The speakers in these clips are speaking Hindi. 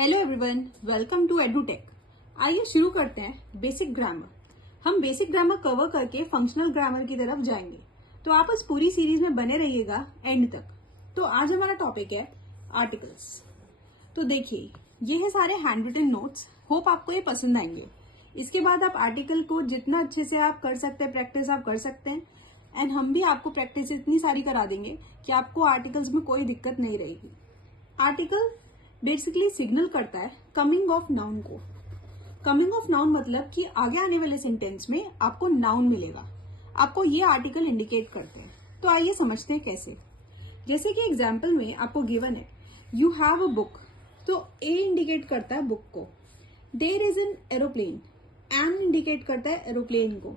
Hello everyone, welcome to Edutech. आइए शुरू करते हैं बेसिक ग्रामर। हम बेसिक ग्रामर कवर करके फंक्शनल ग्रामर की तरफ जाएंगे, तो आप इस पूरी सीरीज में बने रहिएगा एंड तक। तो आज हमारा टॉपिक है आर्टिकल्स। तो देखिए, ये है सारे हैंड रिटन नोट्स। होप आपको ये पसंद आएंगे। इसके बाद आप आर्टिकल को जितना अच्छे से आप कर सकते हैं, प्रैक्टिस आप कर सकते हैं। एंड हम भी आपको प्रैक्टिस इतनी सारी करा देंगे कि आपको आर्टिकल्स में कोई दिक्कत नहीं रहेगी। आर्टिकल बेसिकली सिग्नल करता है कमिंग ऑफ नाउन को। कमिंग ऑफ नाउन मतलब कि आगे आने वाले सेंटेंस में आपको नाउन मिलेगा। आपको ये आर्टिकल इंडिकेट करते हैं। तो आइए समझते हैं कैसे। जैसे कि एग्जाम्पल में आपको गिवन है यू हैव अ बुक, तो ए इंडिकेट करता है बुक को। There is an aeroplane, an indicate करता है एरोप्लेन को।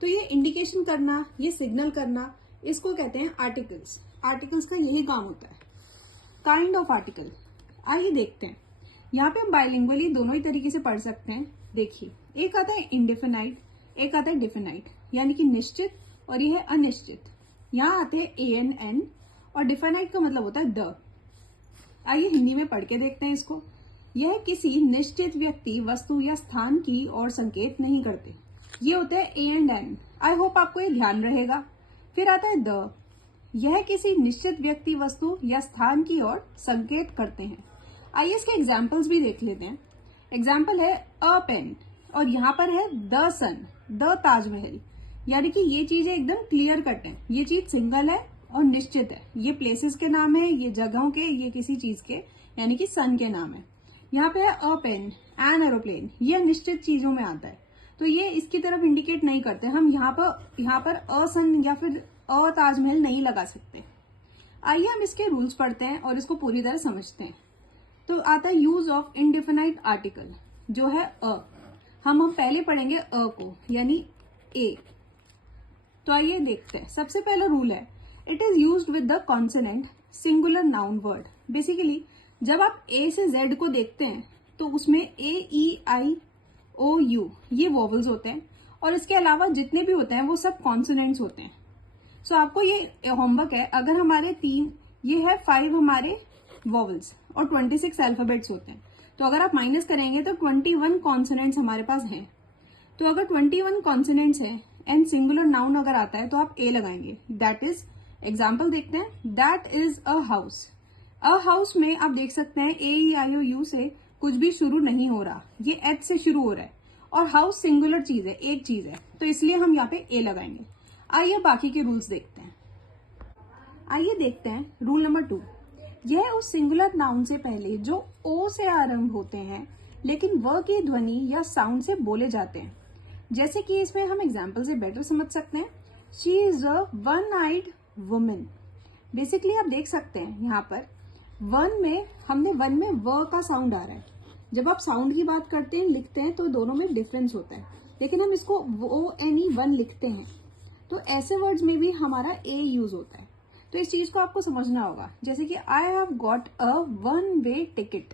तो ये इंडिकेशन करना, ये सिग्नल करना, इसको कहते हैं आर्टिकल्स। आर्टिकल्स का यही काम होता है। काइंड ऑफ आर्टिकल आइए देखते हैं। यहाँ पे हम बाइलिंगुअली दोनों ही तरीके से पढ़ सकते हैं। देखिए, एक आता है इंडेफिनाइट, एक आता है डिफिनाइट, यानी कि निश्चित और ये है अनिश्चित। यहाँ आते हैं ए एन एन, और डिफिनाइट का मतलब होता है द। आइए हिंदी में पढ़ के देखते हैं इसको। यह किसी निश्चित व्यक्ति, वस्तु या स्थान की ओर संकेत नहीं करते। ये होता है a and an. I hope आपको ये ध्यान रहेगा। फिर आता है द। यह किसी निश्चित व्यक्ति, वस्तु या स्थान की ओर संकेत करते हैं। आइए इसके एग्जाम्पल्स भी देख लेते हैं। एग्जाम्पल है अ पेन, और यहाँ पर है द सन, द ताजमहल। यानी कि ये चीजें एकदम क्लियर कट है। ये चीज सिंगल है और निश्चित है। ये प्लेसेस के नाम है, ये जगहों के, ये किसी चीज के, यानी कि सन के नाम है। यहाँ पे है अ पेन, एन एरोप्लेन, ये निश्चित चीजों में आता है। तो ये इसकी तरफ इंडिकेट नहीं करते। हम यहाँ पर अ सन या फिर अ ताजमहल नहीं लगा सकते। आइए हम इसके रूल्स पढ़ते हैं और इसको पूरी तरह समझते हैं। तो आता है यूज ऑफ इनडिफिनाइट आर्टिकल, जो है अ। हम पहले पढ़ेंगे अ को, यानी ए। तो आइए देखते हैं। सबसे पहला रूल है it is used with the consonant singular noun word. Basically जब आप ए से जेड को देखते हैं तो उसमें ए ई आई ओ यू ये वॉवल्स होते हैं, और इसके अलावा जितने भी होते हैं वो सब कॉन्सोनेंट्स होते हैं। सो आपको ये होमवर्क है। अगर हमारे ये है 5 हमारे वॉवल्स और 26 अल्फाबेट्स होते हैं, तो अगर आप माइनस करेंगे तो 21 कॉन्सोनेंट्स हमारे पास हैं। तो अगर 21 कॉन्सोनेंट्स हैं एंड सिंगुलर नाउन अगर आता है तो आप ए लगाएंगे। दैट इज, एग्जाम्पल देखते हैं। That is a house. A house में आप देख सकते हैं ए ई आई ओ यू से कुछ भी शुरू नहीं हो रहा, ये एच से शुरू हो रहा है, और हाउस सिंगुलर चीज है, एक चीज है, तो इसलिए हम यहाँ पे ए लगाएंगे। आइए बाकी के रूल्स देखते हैं। आइए देखते हैं रूल नंबर 2। यह उस सिंगुलर नाउन से पहले जो ओ से आरंभ होते हैं लेकिन व की ध्वनि या साउंड से बोले जाते हैं। जैसे कि इसमें हम एग्जाम्पल से बेटर समझ सकते हैं। She is a one eyed woman. Basically आप देख सकते हैं यहाँ पर वन में व का साउंड आ रहा है। जब आप साउंड की बात करते हैं, लिखते हैं, तो दोनों में डिफरेंस होता है, लेकिन हम इसको ओ एन ई वन लिखते हैं। तो ऐसे वर्ड्स में भी हमारा ए यूज होता है। तो इस चीज को आपको समझना होगा। जैसे कि I have got a one way ticket.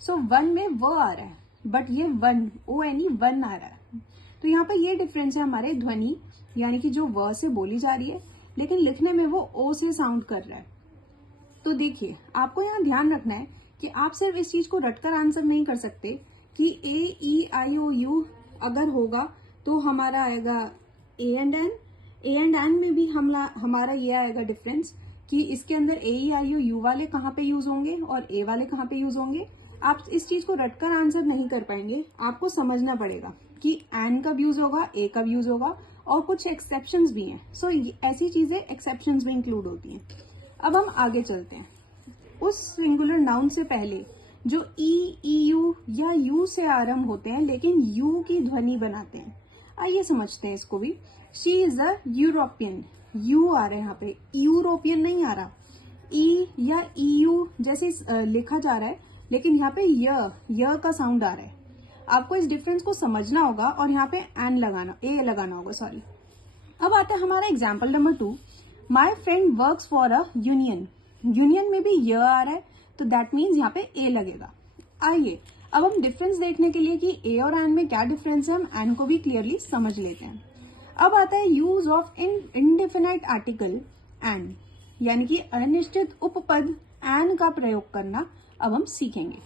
So one में व आ रहा है, बट ये one O N E one आ रहा है। तो यहाँ पर ये डिफरेंस है हमारे ध्वनि, यानी कि जो व से बोली जा रही है लेकिन लिखने में वो ओ से साउंड कर रहा है। तो देखिए, आपको यहाँ ध्यान रखना है कि आप सिर्फ इस चीज को रटकर आंसर नहीं कर सकते कि ए ई आई ओ यू अगर होगा तो हमारा आएगा a and an. A and an में भी हमारा ये आएगा डिफरेंस कि इसके अंदर ए ई आई ओ यू वाले कहाँ पे यूज होंगे और ए वाले कहाँ पे यूज होंगे। आप इस चीज को रटकर आंसर नहीं कर पाएंगे। आपको समझना पड़ेगा कि एन कब यूज होगा, ए कब यूज होगा, और कुछ एक्सेप्शंस भी हैं। सो ऐसी चीजें एक्सेप्शंस में इंक्लूड होती हैं। अब हम आगे चलते हैं। उस सिंगुलर नाउन से पहले जो ई यू या यू से आरंभ होते हैं लेकिन यू की ध्वनि बनाते हैं। आइए समझते हैं इसको भी। She is a European, U आ रहा है यहाँ पे, यूरोपियन नहीं आ रहा। ई या ईयू जैसे लिखा जा रहा है, लेकिन यहाँ पे य का साउंड आ रहा है। आपको इस डिफरेंस को समझना होगा और यहाँ पे ए लगाना होगा, सॉरी। अब आता है हमारा example number 2। My friend works for a union. Union में भी य आ रहा है, तो दैट मीन्स यहाँ पे ए लगेगा। आइए अब हम डिफरेंस देखने के लिए कि ए और एन में क्या डिफरेंस है, हम एन को भी क्लियरली समझ लेते हैं। अब आता है यूज ऑफ इनडिफिनाइट आर्टिकल एन, यानी कि अनिश्चित उपपद एन का प्रयोग करना अब हम सीखेंगे।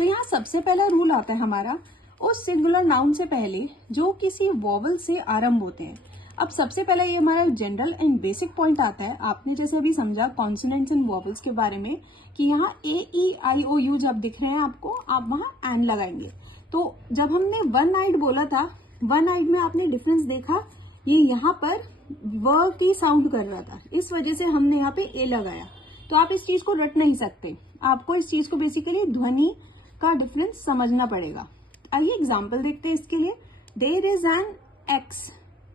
तो यहाँ सबसे पहला रूल आता है हमारा उस सिंगुलर नाउन से पहले जो किसी वॉवल से आरंभ होते हैं। अब सबसे पहले ये हमारा जनरल एंड बेसिक पॉइंट आता है। आपने जैसे अभी समझा कॉन्सोनेंट्स एंड वॉवल्स के बारे में कि यहाँ AEIOU जब दिख रहे हैं आपको, आप वहां एन लगाएंगे। तो जब हमने वन आइड बोला था, वन आइड में आपने डिफरेंस देखा, ये यहाँ पर व की साउंड कर रहा था, इस वजह से हमने यहाँ पे ए लगाया। तो आप इस चीज को रट नहीं सकते, आपको इस चीज को बेसिकली ध्वनि का डिफरेंस समझना पड़ेगा। आइए एग्जाम्पल देखते हैं इसके लिए। देयर इज एन एक्स,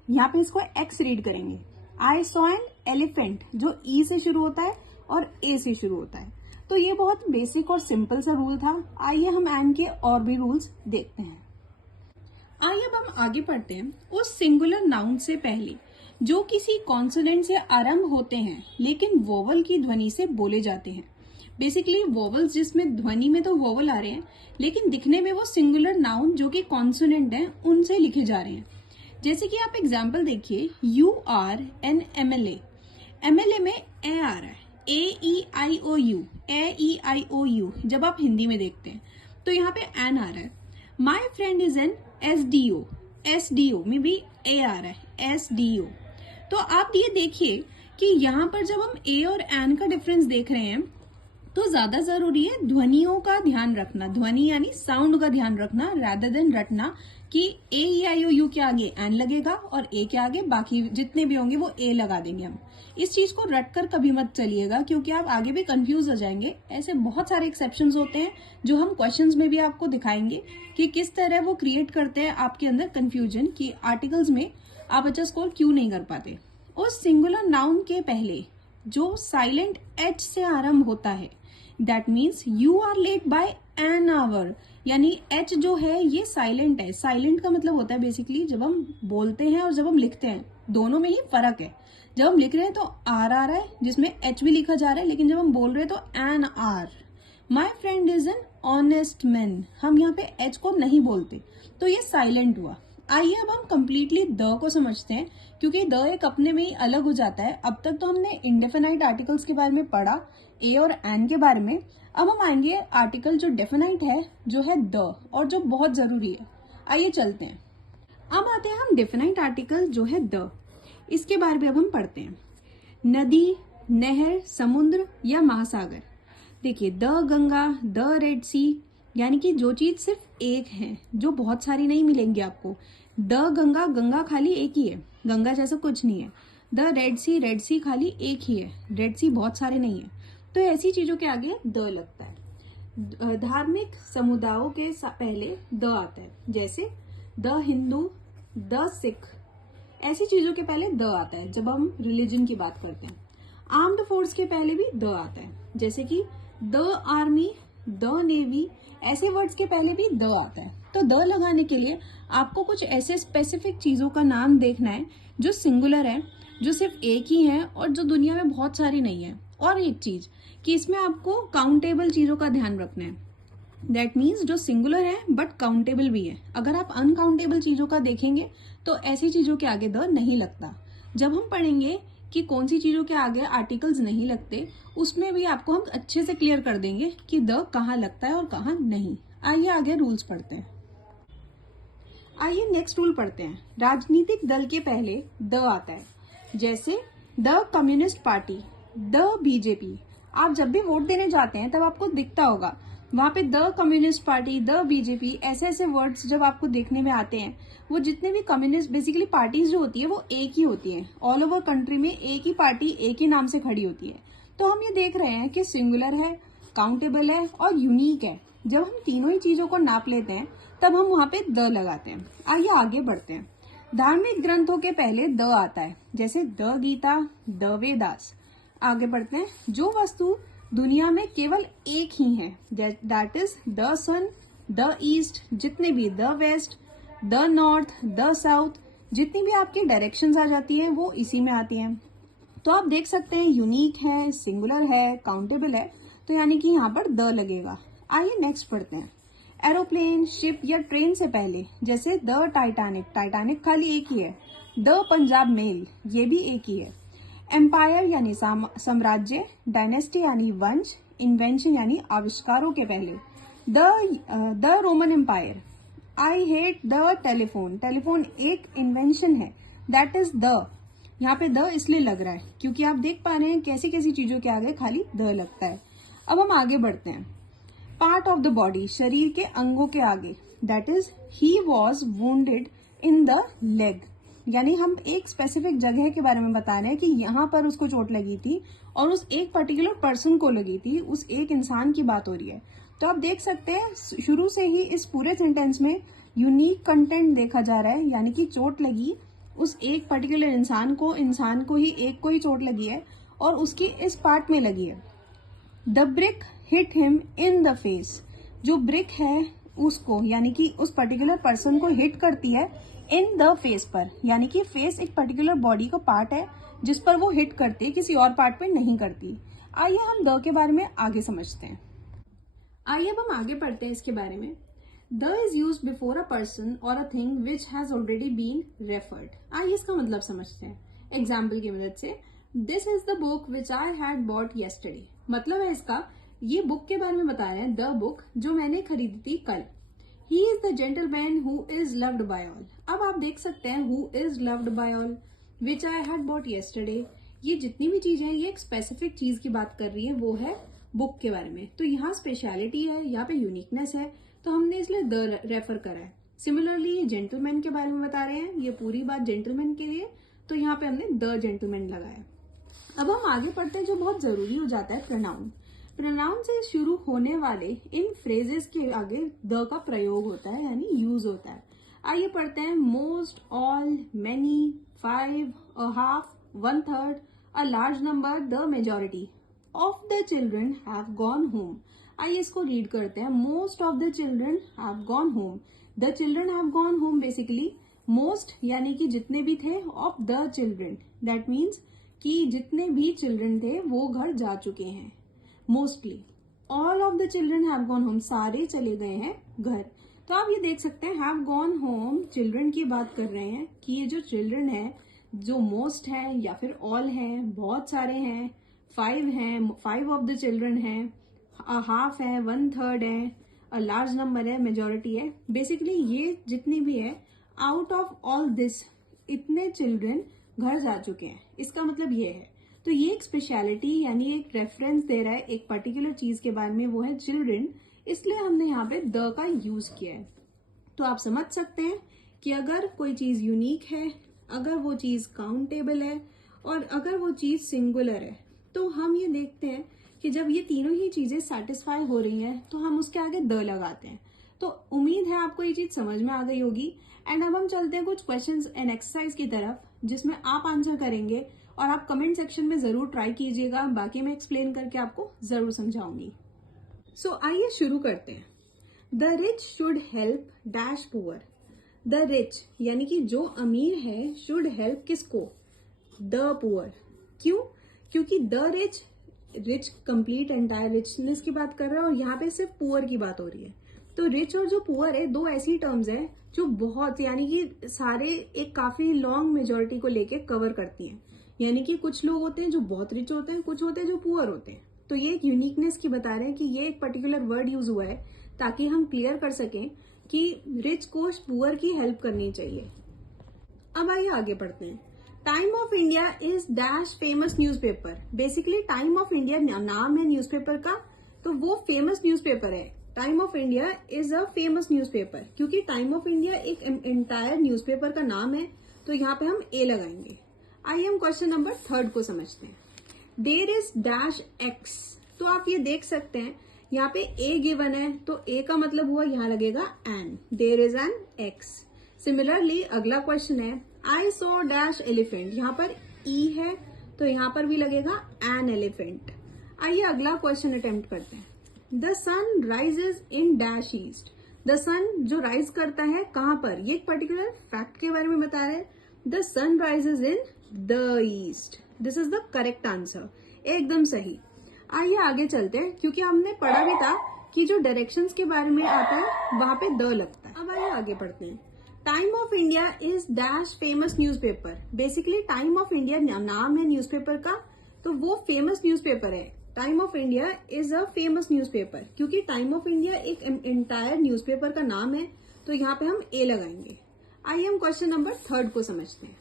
यहाँ पे इसको एक्स रीड करेंगे। आई सॉ एन एलिफेंट, जो ई से शुरू होता है और ए से शुरू होता है। तो ये बहुत बेसिक और सिंपल सा रूल था। आइए हम एन के और भी रूल्स देखते हैं। आइए अब हम आगे पढ़ते हैं। उस सिंगुलर नाउन से पहले जो किसी कॉन्सोनेंट से आरंभ होते हैं लेकिन वोवल की ध्वनि से बोले जाते हैं। बेसिकली वोवल्स जिसमें ध्वनि में तो वोवल आ रहे हैं लेकिन दिखने में वो सिंगुलर नाउन जो कि कॉन्सोनेंट हैं उनसे लिखे जा रहे हैं। जैसे कि आप एग्जाम्पल देखिए, you are an MLA, MLA में ए आ रहा है, AEIOU, AEIOU जब आप हिंदी में देखते हैं तो यहाँ पे एन आ रहा है। माई friend is N SDO, SDO में भी ए आ रहा है, SDO। तो आप ये देखिए कि यहाँ पर जब हम ए और एन का डिफरेंस देख रहे हैं तो ज्यादा जरूरी है ध्वनियों का ध्यान रखना, ध्वनि यानी साउंड का ध्यान रखना, रादर देन रटना कि AEIOU के आगे एन लगेगा और ए के आगे बाकी जितने भी होंगे वो ए लगा देंगे हम। इस चीज को रटकर कभी मत चलिएगा क्योंकि आप आगे भी कंफ्यूज हो जाएंगे। ऐसे बहुत सारे एक्सेप्शंस होते हैं जो हम क्वेश्चंस में भी आपको दिखाएंगे कि किस तरह वो क्रिएट करते हैं आपके अंदर कंफ्यूजन कि आर्टिकल्स में आप अच्छा स्कोर क्यों नहीं कर पाते। उस सिंगुलर नाउन के पहले जो साइलेंट एच से आरंभ होता है, that means you are late by an hour, यानी एच जो है ये साइलेंट है। साइलेंट का मतलब होता है बेसिकली जब हम बोलते हैं और जब हम लिखते हैं दोनों में ही फर्क है। जब हम लिख रहे हैं तो आर आ रहा है जिसमें एच भी लिखा जा रहा है, लेकिन जब हम बोल रहे हैं तो an hour. My friend is an honest man, हम यहाँ पे एच को नहीं बोलते तो ये साइलेंट हुआ। आइए अब हम कंप्लीटली द को समझते हैं क्योंकि द एक अपने में ही अलग हो जाता है। अब तक तो हमने इंडेफिनाइट आर्टिकल्स के बारे में पढ़ा, ए और एन के बारे में। अब हम आएंगे आर्टिकल जो डेफिनाइट है जो है द, और जो बहुत जरूरी है। आइए चलते हैं। अब आते हैं हम डेफिनाइट आर्टिकल जो है द, इसके बारे में अब हम पढ़ते हैं। नदी, नहर, समुद्र या महासागर। देखिए द गंगा, द रेड सी, यानी कि जो चीज सिर्फ एक है, जो बहुत सारी नहीं मिलेंगी आपको। द गंगा, गंगा खाली एक ही है, गंगा जैसा कुछ नहीं है। द रेड सी खाली एक ही है, रेड सी बहुत सारे नहीं है। तो ऐसी चीजों के आगे द लगता है। धार्मिक समुदायों के पहले द आता है, जैसे द हिंदू, द सिख, ऐसी चीजों के पहले द आता है जब हम रिलीजन की बात करते हैं। आर्म्ड फोर्स के पहले भी द आता है, जैसे कि द आर्मी, द नेवी, ऐसे वर्ड्स के पहले भी द आता है। तो द लगाने के लिए आपको कुछ ऐसे स्पेसिफिक चीजों का नाम देखना है जो सिंगुलर है, जो सिर्फ एक ही है और जो दुनिया में बहुत सारी नहीं है। और एक चीज कि इसमें आपको काउंटेबल चीजों का ध्यान रखना है, दैट मीन्स जो सिंगुलर है बट काउंटेबल भी है। अगर आप अनकाउंटेबल चीजों का देखेंगे तो ऐसी चीजों के आगे द नहीं लगता। जब हम पढ़ेंगे कि कौन सी चीजों के आगे आर्टिकल्स नहीं लगते, उसमें भी आपको हम अच्छे से क्लियर कर देंगे कि द कहाँ लगता है और कहाँ नहीं। आइए आगे रूल्स पढ़ते हैं। आइए नेक्स्ट रूल पढ़ते हैं। राजनीतिक दल के पहले द आता है, जैसे the communist party, the BJP. आप जब भी वोट देने जाते हैं तब आपको दिखता होगा वहां पे the communist party, the BJP, ऐसे ऐसे वर्ड्स जब आपको देखने में आते हैं। वो जितने भी कम्युनिस्ट बेसिकली पार्टीज जो होती है वो एक ही होती है, ऑल ओवर कंट्री में एक ही पार्टी एक ही नाम से खड़ी होती है। तो हम ये देख रहे हैं कि सिंगुलर है, काउंटेबल है और यूनिक है। जब हम तीनों ही चीजों को नाप लेते हैं तब हम वहां पे द लगाते हैं। आइए आगे बढ़ते हैं। धार्मिक ग्रंथों के पहले द आता है, जैसे द गीता, द वेदास। आगे बढ़ते हैं। जो वस्तु दुनिया में केवल एक ही है, that is the sun, the east, जितने भी the west, the north, the south, जितनी भी आपकी डायरेक्शंस आ जाती हैं वो इसी में आती हैं। तो आप देख सकते हैं यूनिक है, सिंगुलर है, काउंटेबल है, तो यानी कि यहाँ पर द लगेगा। आइए नेक्स्ट पढ़ते हैं। एरोप्लेन, शिप या ट्रेन से पहले, जैसे द टाइटैनिक, टाइटैनिक खाली एक ही है। द पंजाब मेल, ये भी एक ही है। एम्पायर यानी साम्राज्य, डायनेस्टी यानी वंश, इन्वेंशन यानी आविष्कारों के पहले the Roman Empire, I hate the telephone, telephone एक इन्वेंशन है, दैट इज द, यहाँ पे द इसलिए लग रहा है क्योंकि आप देख पा रहे हैं कैसी कैसी चीजों के आगे खाली द लगता है। अब हम आगे बढ़ते हैं, पार्ट ऑफ द बॉडी, शरीर के अंगों के आगे, that is he was wounded in the leg, यानी हम एक स्पेसिफिक जगह के बारे में बता रहे हैं कि यहाँ पर उसको चोट लगी थी और उस एक पर्टिकुलर पर्सन को लगी थी, उस एक इंसान की बात हो रही है। तो आप देख सकते हैं शुरू से ही इस पूरे सेंटेंस में यूनिक कंटेंट देखा जा रहा है, यानी कि चोट लगी उस एक पर्टिकुलर इंसान को ही एक को ही चोट लगी है और उसकी इस पार्ट में लगी है। The brick hit him in the face, जो ब्रिक है उसको यानी कि उस पर्टिकुलर पर्सन को हिट करती है इन द फेस पर, यानी कि फेस एक पर्टिकुलर बॉडी का पार्ट है जिस पर वो हिट करती है, किसी और पार्ट पे नहीं करती। आइए हम द के बारे में आगे समझते हैं। आइए अब हम आगे पढ़ते हैं इसके बारे में। The is use before a person और a thing which has already been referred. आइए इसका मतलब समझते हैं एग्जाम्पल की मदद से। This is the book which I had bought yesterday, मतलब है इसका ये बुक के बारे में बता रहे हैं, द बुक जो मैंने खरीदी थी कल। He is the gentleman who is loved by all. अब आप देख सकते हैं who is loved by all, which I had bought yesterday, ये जितनी भी चीजें हैं ये एक स्पेसिफिक चीज की बात कर रही है, वो है बुक के बारे में। तो यहाँ स्पेशलिटी है, यहाँ पे यूनिकनेस है, तो हमने इसलिए द रेफर करा है। सिमिलरली ये जेंटलमैन के बारे में बता रहे हैं, ये पूरी बात जेंटलमैन के लिए, तो यहाँ पे हमने द जेंटलमैन लगाया। अब हम आगे पढ़ते हैं जो बहुत जरूरी हो जाता है, प्रोनाउन। प्रोनाउन से शुरू होने वाले इन फ्रेजेस के आगे द का प्रयोग होता है, यानी यूज होता है। आइए पढ़ते हैं। Most, all, many, 5, a half, 1/3, a large number, the majority of the children have gone home. आइए इसको रीड करते हैं। Most of the children have gone home, the children have gone home, basically most यानी कि जितने भी थे, of the children that means कि जितने भी चिल्ड्रन थे वो घर जा चुके हैं। Mostly all of the children have gone home, सारे चले गए हैं घर। तो आप ये देख सकते हैं हैव गॉन होम चिल्ड्रन की बात कर रहे हैं कि ये जो चिल्ड्रन है, जो मोस्ट है या फिर ऑल है, बहुत सारे हैं, 5 हैं, 5 ऑफ द चिल्ड्रन है, अ हाफ है, 1/3 है, अ लार्ज नंबर है, मेजोरिटी है। बेसिकली ये जितनी भी है, आउट ऑफ ऑल दिस इतने चिल्ड्रन घर जा चुके हैं, इसका मतलब ये है। तो ये एक स्पेशलिटी यानी एक रेफरेंस दे रहा है एक पर्टिकुलर चीज के बारे में, वो है चिल्ड्रन, इसलिए हमने यहाँ पे द का यूज किया है। तो आप समझ सकते हैं कि अगर कोई चीज यूनिक है, अगर वो चीज काउंटेबल है और अगर वो चीज सिंगुलर है, तो हम ये देखते हैं कि जब ये तीनों ही चीजें सेटिस्फाई हो रही हैं तो हम उसके आगे द लगाते हैं। तो उम्मीद है आपको ये चीज समझ में आ गई होगी। एंड अब हम चलते हैं कुछ क्वेश्चंस एंड एक्सरसाइज की तरफ, जिसमें आप आंसर करेंगे और आप कमेंट सेक्शन में जरूर ट्राई कीजिएगा, बाकी मैं एक्सप्लेन करके आपको जरूर समझाऊंगी। सो आइए शुरू करते हैं। The rich should help dash poor. The rich यानी कि जो अमीर है, शुड हेल्प किसको, द पुअर। क्यों? क्योंकि the rich, rich complete entire richness की बात कर रहा है और यहाँ पे सिर्फ पुअर की बात हो रही है। तो रिच और जो पुअर है, दो ऐसी टर्म्स है जो बहुत यानी कि सारे एक काफी लॉन्ग मेजोरिटी को लेके कवर करती हैं। यानी कि कुछ लोग होते हैं जो बहुत रिच होते हैं, कुछ होते हैं जो पुअर होते हैं। तो ये एक यूनिकनेस की बता रहे हैं कि ये एक पर्टिकुलर वर्ड यूज हुआ है ताकि हम क्लियर कर सकें कि रिच को पुअर की हेल्प करनी चाहिए। अब आइए आगे पढ़ते हैं। Time of India is dash famous newspaper. Basically time of India नाम है न्यूज़पेपर का, तो वो फेमस न्यूज़पेपर है। Time of India is a famous newspaper, क्योंकि टाइम ऑफ इंडिया एक एंटायर न्यूज़पेपर का नाम है, तो यहाँ पे हम ए लगाएंगे। आइए हम क्वेश्चन नंबर 3 को समझते हैं। There is dash x. तो आप ये देख सकते हैं यहाँ पे ए गिवन है, तो ए का मतलब हुआ यहाँ लगेगा an, there is an x. Similarly अगला क्वेश्चन है आई सो डैश एलिफेंट, यहाँ पर ई है तो यहाँ पर भी लगेगा एन एलिफेंट। आइए अगला क्वेश्चन अटेम्प्ट करते हैं। The sun rises in dash east. The sun जो राइज करता है कहाँ पर, ये एक पर्टिकुलर फैक्ट के बारे में बता रहे हैं। The sun rises in the east, this is the correct answer, एकदम सही। आइए आगे चलते हैं, क्योंकि हमने पढ़ा भी था कि जो डायरेक्शंस के बारे में आता है वहां पे द लगता है। अब आइए आगे पढ़ते हैं। Time of India is dash famous newspaper. Basically time of India नाम है न्यूज़पेपर का, तो वो फेमस न्यूज़पेपर है। Time of India is a famous newspaper, क्योंकि टाइम ऑफ इंडिया एक एंटायर न्यूज़पेपर का नाम है, तो यहाँ पे हम ए लगाएंगे। आइए हम क्वेश्चन नंबर 3 को समझते हैं।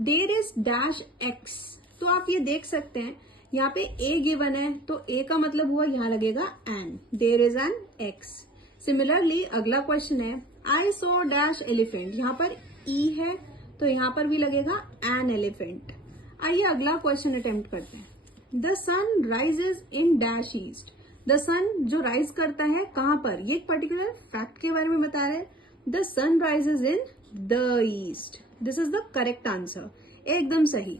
देयर इज डैश एक्स, तो आप ये देख सकते हैं यहाँ पे ए गिवन है, तो ए का मतलब हुआ यहाँ लगेगा an, there is an x. Similarly अगला क्वेश्चन है आई सो डैश एलिफेंट, यहाँ पर ई है तो यहाँ पर भी लगेगा एन एलिफेंट। आइए अगला क्वेश्चन अटेम्प्ट करते हैं। The sun rises in dash east, the sun जो राइज करता है कहां पर, ये एक पर्टिकुलर फैक्ट के बारे में बता रहे हैं। The sun rises in the east, this is the correct answer, एकदम सही।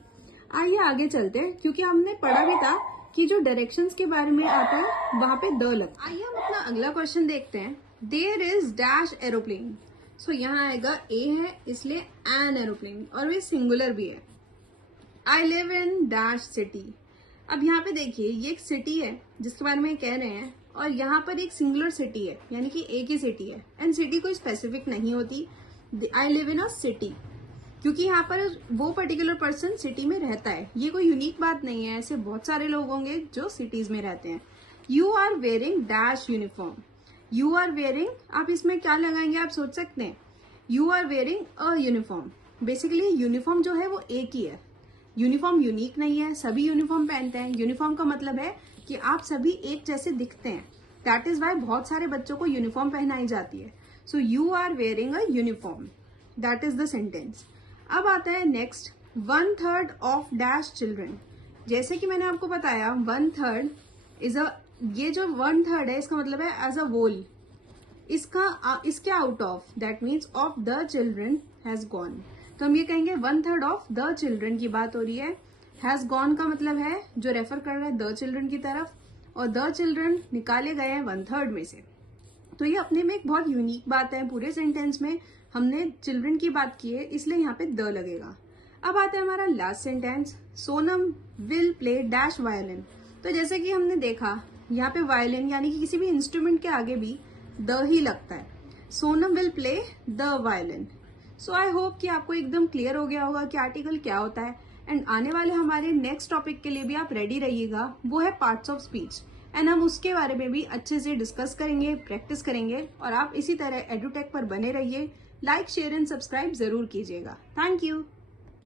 आइए आगे चलते हैं, क्योंकि हमने पढ़ा भी था कि जो डायरेक्शंस के बारे में आता है वहां पे द लगता है। आइए हम अपना अगला क्वेश्चन देखते हैं। देयर इज डैश एरोप्लेन, सो यहाँ आएगा ए है इसलिए एन एरोप्लेन, और वे सिंगुलर भी है। I live in dash city, अब यहाँ पे देखिए ये एक सिटी है जिसके बारे में कह रहे हैं, और यहाँ पर एक सिंगुलर सिटी है यानी कि एक ही सिटी है, एंड सिटी कोई स्पेसिफिक नहीं होती। I live in a city, क्योंकि यहाँ पर वो पर्टिकुलर पर्सन सिटी में रहता है, ये कोई यूनिक बात नहीं है, ऐसे बहुत सारे लोग होंगे जो सिटीज में रहते हैं। You are wearing dash uniform, you are wearing, आप इसमें क्या लगाएंगे आप सोच सकते हैं। You are wearing a uniform, basically uniform जो है वो एक ही है, यूनिफॉर्म यूनिक नहीं है, सभी यूनिफॉर्म पहनते हैं। यूनिफॉर्म का मतलब है कि आप सभी एक जैसे दिखते हैं, दैट इज वाई बहुत सारे बच्चों को यूनिफॉर्म पहनाई जाती है। So you are wearing a uniform, that is the sentence. अब आता है नेक्स्ट, 1/3 ऑफ डैश चिल्ड्रन, जैसे कि मैंने आपको बताया 1/3 इज अ, ये जो 1/3 है इसका मतलब है एज अ वोल, इसके out of, that means of the children has gone, तो हम ये कहेंगे 1/3 ऑफ द चिल्ड्रन की बात हो रही है। हैज गॉन का मतलब है जो रेफर कर रहा है द चिल्ड्रन की तरफ, और द चिल्ड्रन निकाले गए हैं 1/3 में से, तो ये अपने में एक बहुत यूनिक बात है। पूरे सेंटेंस में हमने चिल्ड्रन की बात की है इसलिए यहाँ पे द लगेगा। अब आता है हमारा last sentence, Sonam will play dash violin, तो जैसे कि हमने देखा यहाँ पे वायलिन यानी कि किसी भी इंस्ट्रूमेंट के आगे भी द ही लगता है। Sonam will play the violin. So I hope कि आपको एकदम क्लियर हो गया होगा कि आर्टिकल क्या होता है, एंड आने वाले हमारे नेक्स्ट टॉपिक के लिए भी आप रेडी रहिएगा, वो है पार्ट्स ऑफ स्पीच, एंड हम उसके बारे में भी अच्छे से डिस्कस करेंगे, प्रैक्टिस करेंगे, और आप इसी तरह एडुटेक पर बने रहिए। लाइक शेयर एंड सब्सक्राइब जरूर कीजिएगा। Thank you.